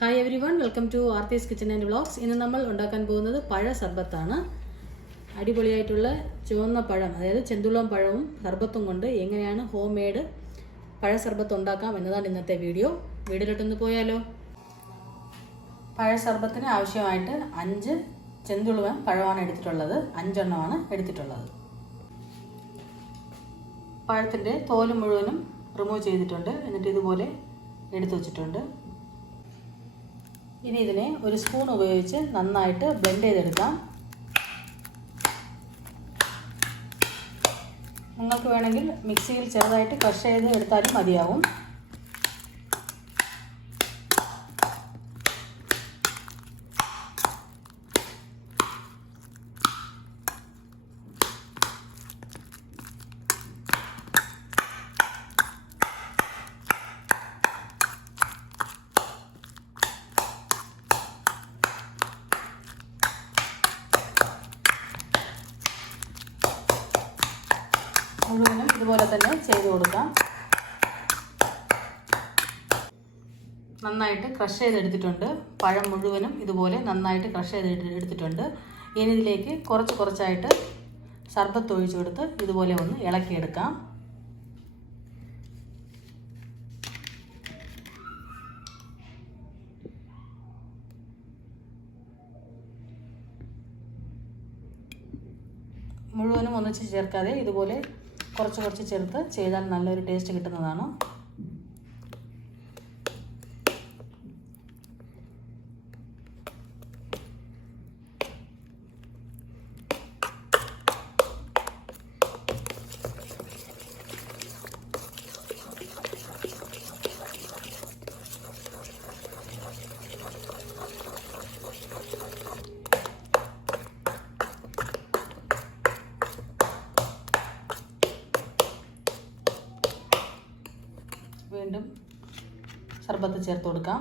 Hi everyone, welcome to Aarthi's Kitchen and Vlogs. ഇന്ന് നമ്മൾ ഉണ്ടാക്കാൻ പോകുന്നത് പഴ സർബത്താണ്. അടിപൊളിയായിട്ടുള്ള ചുവന്ന പഴം, അതായത് ചെന്തുളം പഴവും സർബത്തും കൊണ്ട് എങ്ങനെയാണ് ഹോം മെയ്ഡ് പഴ സർബത്ത് ഉണ്ടാക്കാം എന്നതാണ് ഇന്നത്തെ വീഡിയോ. വീഡിയോയിലോട്ടൊന്ന് പോയാലോ. പഴ സർബത്തിന് ആവശ്യമായിട്ട് 5 ചെന്തുളം പഴമാണ് എടുത്തിട്ടുള്ളത്. 5 എണ്ണമാണ് എടുത്തിട്ടുള്ളത്. പഴത്തിൻ്റെ തോല് മുഴുവനും റിമൂവ് ചെയ്തിട്ടുണ്ട്. എന്നിട്ട് ഇതുപോലെ എടുത്തു വച്ചിട്ടുണ്ട്. ഇനി ഇതിനെ ഒരു സ്പൂൺ ഉപയോഗിച്ച് നന്നായിട്ട് ബ്ലെൻഡ് ചെയ്തെടുക്കാം. നിങ്ങൾക്ക് വേണമെങ്കിൽ മിക്സിയിൽ ചെറുതായിട്ട് ക്രഷ് ചെയ്ത് എടുത്താലും മതിയാവും. മുഴുവനും ഇതുപോലെ തന്നെ ചെയ്ത് കൊടുക്കാം. നന്നായിട്ട് ക്രഷ് ചെയ്തെടുത്തിട്ടുണ്ട്. പഴം മുഴുവനും ഇതുപോലെ നന്നായിട്ട് ക്രഷ് ചെയ്തെടുത്തിട്ടുണ്ട്. ഇനി ഇതിലേക്ക് കുറച്ചായിട്ട് സർബത്ത് ഒഴിച്ചു കൊടുത്ത് ഇതുപോലെ ഒന്ന് ഇളക്കിയെടുക്കാം. മുഴുവനും ഒന്നിച്ച് ചേർക്കാതെ ഇതുപോലെ കുറച്ച് ചേർത്ത് ചെയ്താൽ നല്ലൊരു ടേസ്റ്റ് കിട്ടുന്നതാണ്. വീണ്ടും സർബത്ത് ചേർത്ത് കൊടുക്കാം.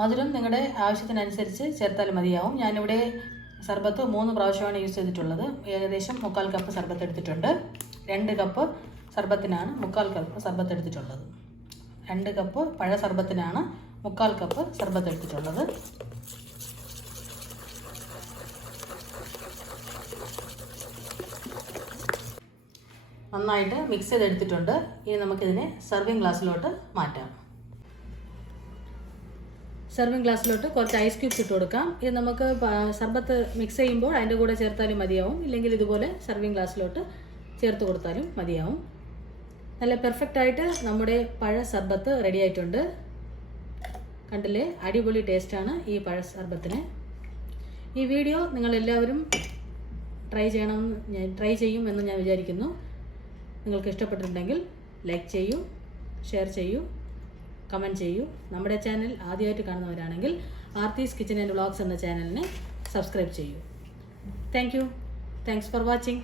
മധുരം നിങ്ങളുടെ ആവശ്യത്തിനനുസരിച്ച് ചേർത്താൽ മതിയാവും. ഞാനിവിടെ സർബത്ത് 3 പ്രാവശ്യമാണ് യൂസ് ചെയ്തിട്ടുള്ളത്. ഏകദേശം 3/4 കപ്പ് സർബത്ത് എടുത്തിട്ടുണ്ട്. 2 കപ്പ് സർബത്തിനാണ് 3/4 കപ്പ് സർബത്ത് എടുത്തിട്ടുള്ളത്. 2 കപ്പ് പഴ സർബത്തിനാണ് 3/4 കപ്പ് സർബത്ത് എടുത്തിട്ടുള്ളത്. നന്നായിട്ട് മിക്സ് ചെയ്തെടുത്തിട്ടുണ്ട്. ഇനി നമുക്കിതിനെ സർവിങ് ഗ്ലാസ്സിലോട്ട് മാറ്റാം. സർവിങ് ഗ്ലാസ്സിലോട്ട് കുറച്ച് ഐസ് ക്യൂബ്സ് ഇട്ട് കൊടുക്കാം. ഇത് നമുക്ക് സർബത്ത് മിക്സ് ചെയ്യുമ്പോൾ അതിൻ്റെ കൂടെ ചേർത്താലും മതിയാവും. ഇല്ലെങ്കിൽ ഇതുപോലെ സർവിങ് ഗ്ലാസ്സിലോട്ട് ചേർത്ത് കൊടുത്താലും മതിയാവും. നല്ല പെർഫെക്റ്റായിട്ട് നമ്മുടെ പഴ സർബത്ത് റെഡി ആയിട്ടുണ്ട്. കണ്ടില്ലേ, അടിപൊളി ടേസ്റ്റാണ് ഈ പഴ സർബത്തിന്. ഈ വീഡിയോ നിങ്ങളെല്ലാവരും ട്രൈ ചെയ്യും എന്ന് ഞാൻ വിചാരിക്കുന്നു. നിങ്ങൾക്ക് ഇഷ്ടപ്പെട്ടിട്ടുണ്ടെങ്കിൽ ലൈക്ക് ചെയ്യൂ, ഷെയർ ചെയ്യൂ, കമൻറ്റ് ചെയ്യൂ. നമ്മുടെ ചാനൽ ആദ്യമായിട്ട് കാണുന്നവരാണെങ്കിൽ ആർത്തീസ് കിച്ചൻ ആൻഡ് വ്ളോഗ്സ് എന്ന ചാനലിനെ സബ്സ്ക്രൈബ് ചെയ്യൂ. Thanks for watching.